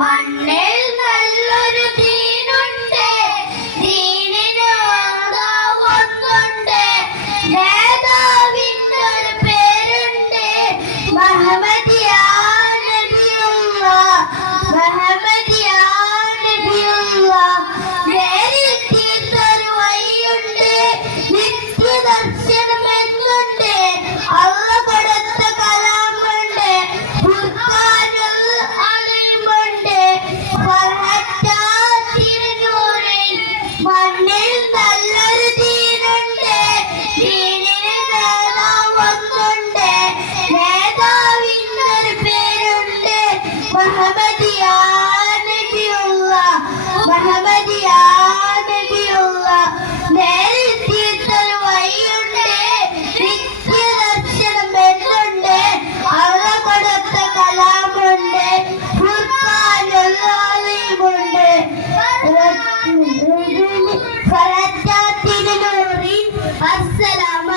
മണ്ണിൽ നല്ലൊരു ദീനുണ്ട്, ദീനിന് ഒന്നുണ്ട്, നേതാവിനൊരു പേരുണ്ട്, മുഹമ്മദിയാ നബിയുള്ള, മുഹമ്മദിയാ നബിയുള്ള. നേരിൽ തീർത്തൊരു വഴിയുണ്ട്, നിത്യദർശനം എന്നുണ്ട്, അള്ള കൊടുത്ത കലാമുണ്ട്, ഖുർആനുൽ അലീമുണ്ട്, ഫർഹത്താത്തിനൂറിൻ. മണ്ണിൽ നല്ലൊരു ദീനുണ്ട്, ദീനിന് നേതാവൊന്നുണ്ട്, നേതാവിനൊരു പേരുണ്ട്, മുഹമ്മദിയാ നബിയുള്ള, മുഹമ്മദിയാ നബിയുള്ള. നേരിൽ തീർത്തൊരു വഴിയുണ്ട്, നിത്യദർശനം എന്നുണ്ട്, അള്ള കൊടുത്ത കലാമുണ്ട്, ഖുർആനുൽ അലീമുണ്ട്, ഫർഹത്താത്തിനൂറിൻ. അസ്സലാമു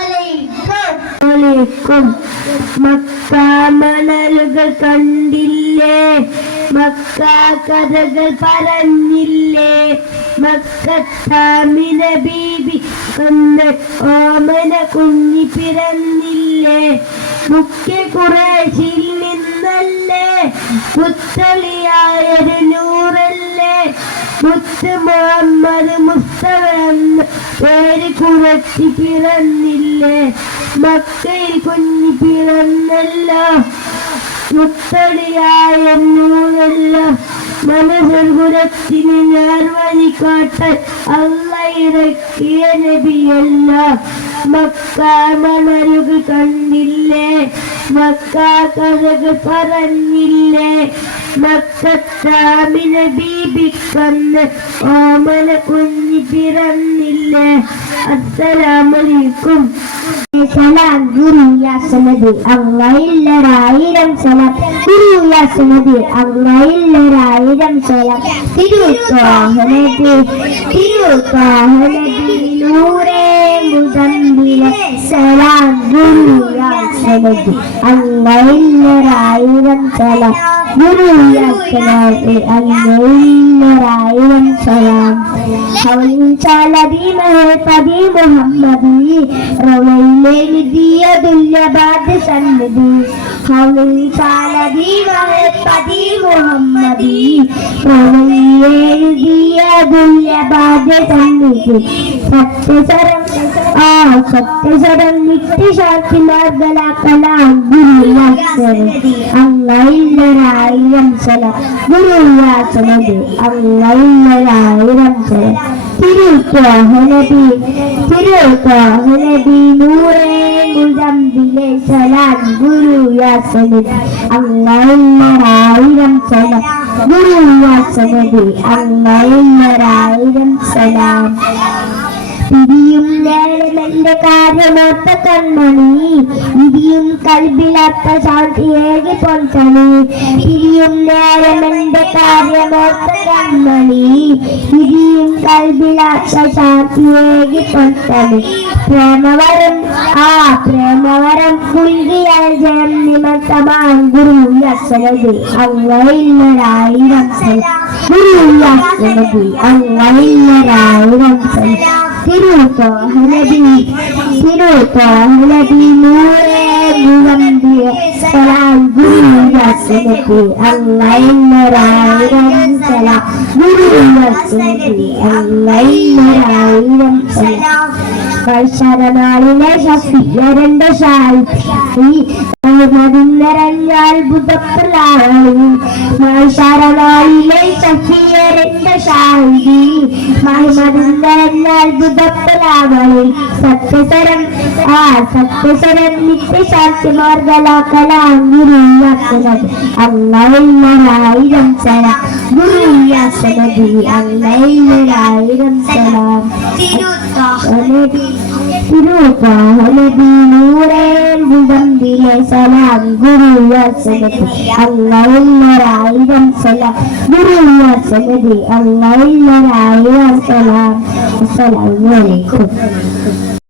അലൈക്കും. മക്ക മണലുകൾ കണ്ടില്ലേ, മക്ക കഥകൾ പറഞ്ഞില്ലേ, മക്കത്താമിന ബീബി കന്ന് ഓമന കുഞ്ഞി പിറന്നില്ലേ, മുഖ്യ ഖുറൈശിൽ നിന്നല്ലേ മുത്തലിയായൊരു നൂറല്ലേ, മുത്ത് മുഹമ്മദ് മുസ്തഫ എന്ന പേര് കുറച്ച് പിറന്നില്ലേ, മക്കയിൽ കുഞ്ഞി പിറന്നല്ലോ, മുത്തലിയായ നൂറല്ലോ, മനസ്സർഗുരത്തിന് നേർവഴി കാട്ടാൻ അള്ള ഇറക്കിയ നബിയല്ല. മക്ക മണലുകൾ കണ്ടില്ലേ, മക്ക കഥകൾ പറഞ്ഞില്ലേ, മക്കത്താമിന ബീബിക്കന്ന് ഓമന കുഞ്ഞി പിറന്നില്ലേ. അസ്സലാമു അലൈക്കും. സലാം ഗുരു യാ സമദ്, അള്ളാഹില്ലൊരായിരം സലാം, ഗുരു യാ സമദ്, അള്ളാഹില്ലൊരായിരം സലാം. തിരുത്വാഹ നബി, തിരുത്വാഹ നബി, നൂറേ മുദമ്മിലെ സലാം, ഗുരു യാ സമദ്, അള്ളാഹില്ലൊരായിരം സലാം, ഗുരു യാ സമദ്, അള്ളാഹില്ലൊരായിരം സലാം. ഹൗലിൻചാലബി മഹതബി മുഹമ്മദി, റവയിലെ നിധിയ തുല്യബാദ് സന്നിധി, ഹൗലിൻചാലബി മഹതബി മുഹമ്മദി, റവയിലെ നിധിയ തുല്യബാദ് സന്നിധി. സത്യസരം സത്യസരം നിത്യശാന്തി മാർഗല കലാം, ഗുരു യാ സമദ്, അള്ളാഹില്ലൊരായിരം സലാം, ഗുരു യാ സമദ്, അള്ളാഹില്ലൊരായിരം സലാം. തിരുത്വാഹ നബി, തിരുത്വാഹ നബി, നൂറേ മുദമ്മിലെ സലാം, ഗുരു യാ സമദ്, അള്ളാഹില്ലൊരായിരം സലാം, ഗുരു യാ സമദ്, അള്ളാഹില്ലൊരായിരം സലാം. പിരിയും നേരമെന്റെ കാര്യമോത്ത കൺമണി, വിധിയും കൽബിലാത്ത ശാന്തി ഏകി പൊൻകണി, പിരിയും നേരമെന്റെ കാര്യമോത്ത കൺമണി, വിധിയും കൽബിലാത്ത ശാന്തി ഏകി പൊൻകണി. പ്രേമവരം പ്രേമവരം കുൽകിയാൽ ജയം നിമത്തമാൻ, ഗുരു യാ സമദ്, അള്ളാഹില്ലൊരായിരം സലാം, ഗുരു യാ സമദ്, അള്ളാഹില്ലൊരായിരം സലാം. തിരുത്വാഹ നബി, തിരുത്വാഹ നബി, നൂറേ മുദമ്മിലെ സലാം, ഗുരു യാ സമദ്, അള്ളാഹില്ലൊരായിരം സലാം, ഗുരു യാ സമദ്, അള്ളാഹില്ലൊരായിരം സലാം. മത്സരനാളിലെ ശഫിയരന്റെ ഷായി അത്ഭുതപ്രലാളി, മത്സരനാളിലെ ശഫിയരന്റെ ഷായി അത്ഭുതപ്രലാളി. സത്യസരം സത്യസരം നിത്യശാന്തി മാർഗല കലാം, ഗുരു യാ സമദ്, അള്ളാഹില്ലൊരായിരം സലാം, ഗുരു യാ സമദ്, അള്ളാഹില്ലൊരായിരം സലാം. തിരുത്വാഹ നബി, നൂറേ മുദമ്മിലെ സലാം, ഗുരു യാ സമദ്, അള്ളാഹില്ലൊരായിരം സലാം, ഗുരു യാ സമദ്, അള്ളാഹില്ലൊരായിരം സലാം. അസ്സലാമു അലൈക്കും.